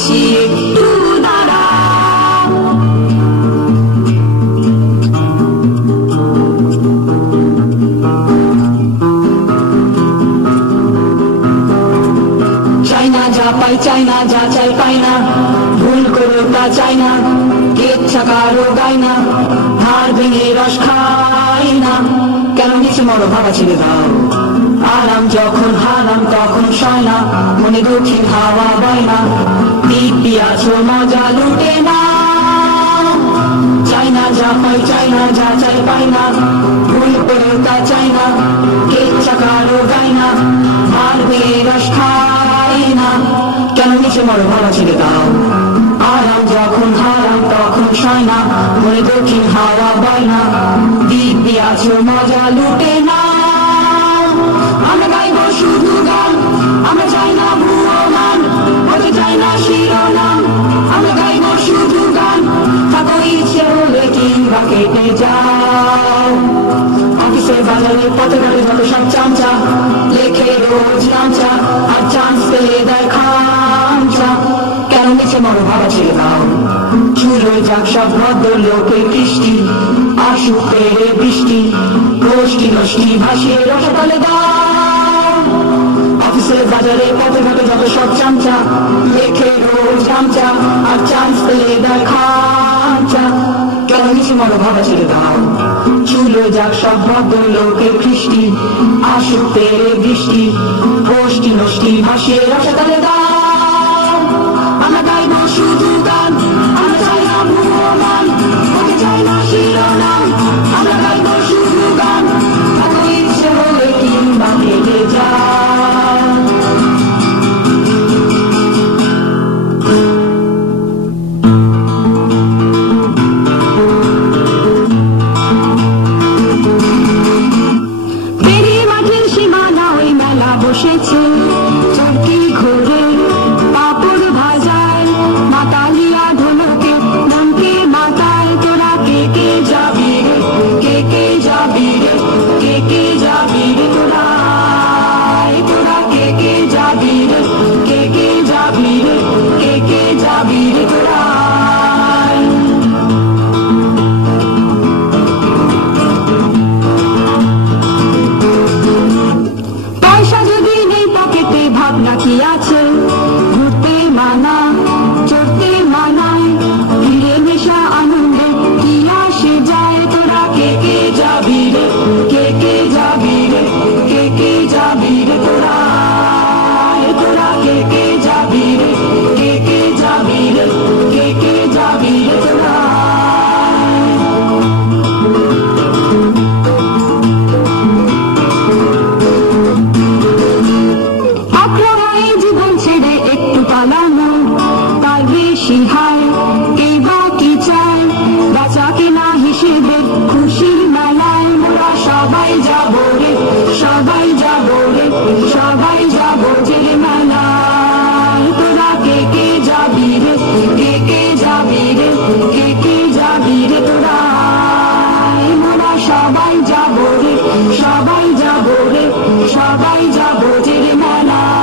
বলছি একটু দাঁড়া। চাই না যা পাই, চাই না যা চাই পাই না, ভুল করেও তা চাই না, ইচ্ছা কারো গাই না, হাড় ভেঙে রস খাই না, কেন নিচে মরো ভাবা ছেড়ে দাও। আরাম যখন হারাম তখন সয় না, মনে দক্ষিণ হাওয়া বয় না, দিব্যি আছো মজা লুটে না। চাই না যা পাই, চাই না যা চাই পাই না, ভুল করেও তা চাই না, ইচ্ছা কারো গাই না, হাড় ভেঙে রস খাই না, কেন নিচে মরো ভাবা ছেড়ে দাও। আরাম যখন হারাম তখন সয় না, মনে দক্ষিণ হাওয়া বয় না, দিব্যি আছো মজা লুটে না। আমরা গাইব শুধু গান, আমরা চাই না ভুয়ো মান, হতে চাই না শিরোনাম, আমরা গাইব শুধু গান, থাকো ইচ্ছে হলে কিংবা কেটে যাও। অফিসে বাজারে পথে ঘাটে যত সব চামচা, লেখে রোজ নামচা, আর চান্স পেলে দেয় খামচা, কেন নিচে মরো ভাবা ছেড়ে দাও। চুলোয় যাক সব ভদ্র লোকের কৃষ্টি, আসুক পেরে বৃষ্টি, গোষ্ঠী নষ্টি ভাসিয়ে রসাতলে দাও। অফিসে বাজারে পথে ঘাটে যত সব চামচা, লেখে রোজ নামচা, আর চান্স পেলে দেয় খামচা, কেন নিচে মরো ভাবা ছেড়ে দাও। চুলোয় যাক সব ভদ্র লোকের কৃষ্টি, আসুক পেরে বৃষ্টি, গোষ্ঠী নষ্টি ভাসিয়ে রসাতলে দাও। আমরা গাইব শুধু গান, আমরা চাই না ভুয়ো মান, হতে চাই না শিরোনাম, আমরা গাইব শুধু গান, থাকো ইচ্ছে হলে কিংবা কেটে যাও। বেরিয়ে মাঠের সীমানা ওই মেলা বসেছে, চরকি ঘোরে পাপড় ভাজায়, মাতালিয়া ঢোলকে মনকে মাতায়, তোরা কে কে যাবি রে, কে কে যাবি রে, কে কে যাবি রে, তোরা তোরা কে কে যাবি রে, কে কে যাবি রে, কে কে যাবি রে, তোরা। পয়সা যদি নেই পকেটে ভাবনা কি আছে, ঘুরতে মানা চড়তে মানায়, ফিরে নেশা আনন্দে কি আসে যায়, তোরা কে কে যাবি রে, কে কে যাবি রে, কে কে যাবি রে, তোরা তোরা কে কে যাবি রে, কে কে যাবি রে, কে কে যাবি রে, তোরা। আগ্রহে জীবন ছেড়ে একটু পালানো, তার বেশি হায় কে বা কি চায়, বাঁচা কিনা হিসেবে খুশির মেলায়, মোরা সবাই যাবো রে, সবাই যাবো রে, সবাই যাবো যে মেলায়, তোরা কে কে যাবি রে, কে কে যাবি রে, কে কে যাবি রে, তোরা মোরা সবাই যাবো রে, সবাই যাবো রে, সবাই যাবো যে মেলায়।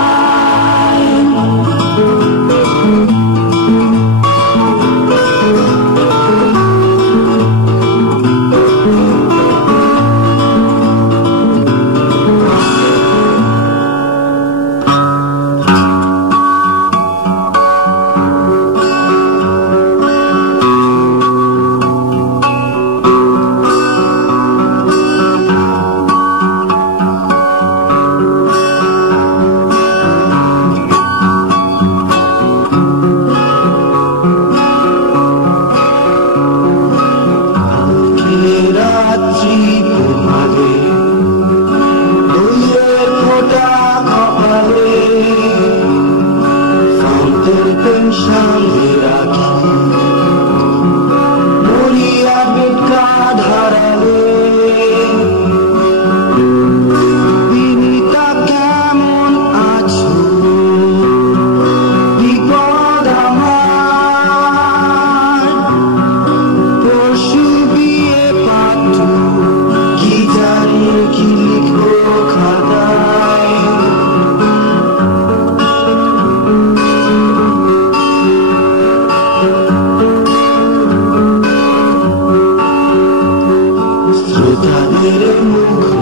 তেরে মুখ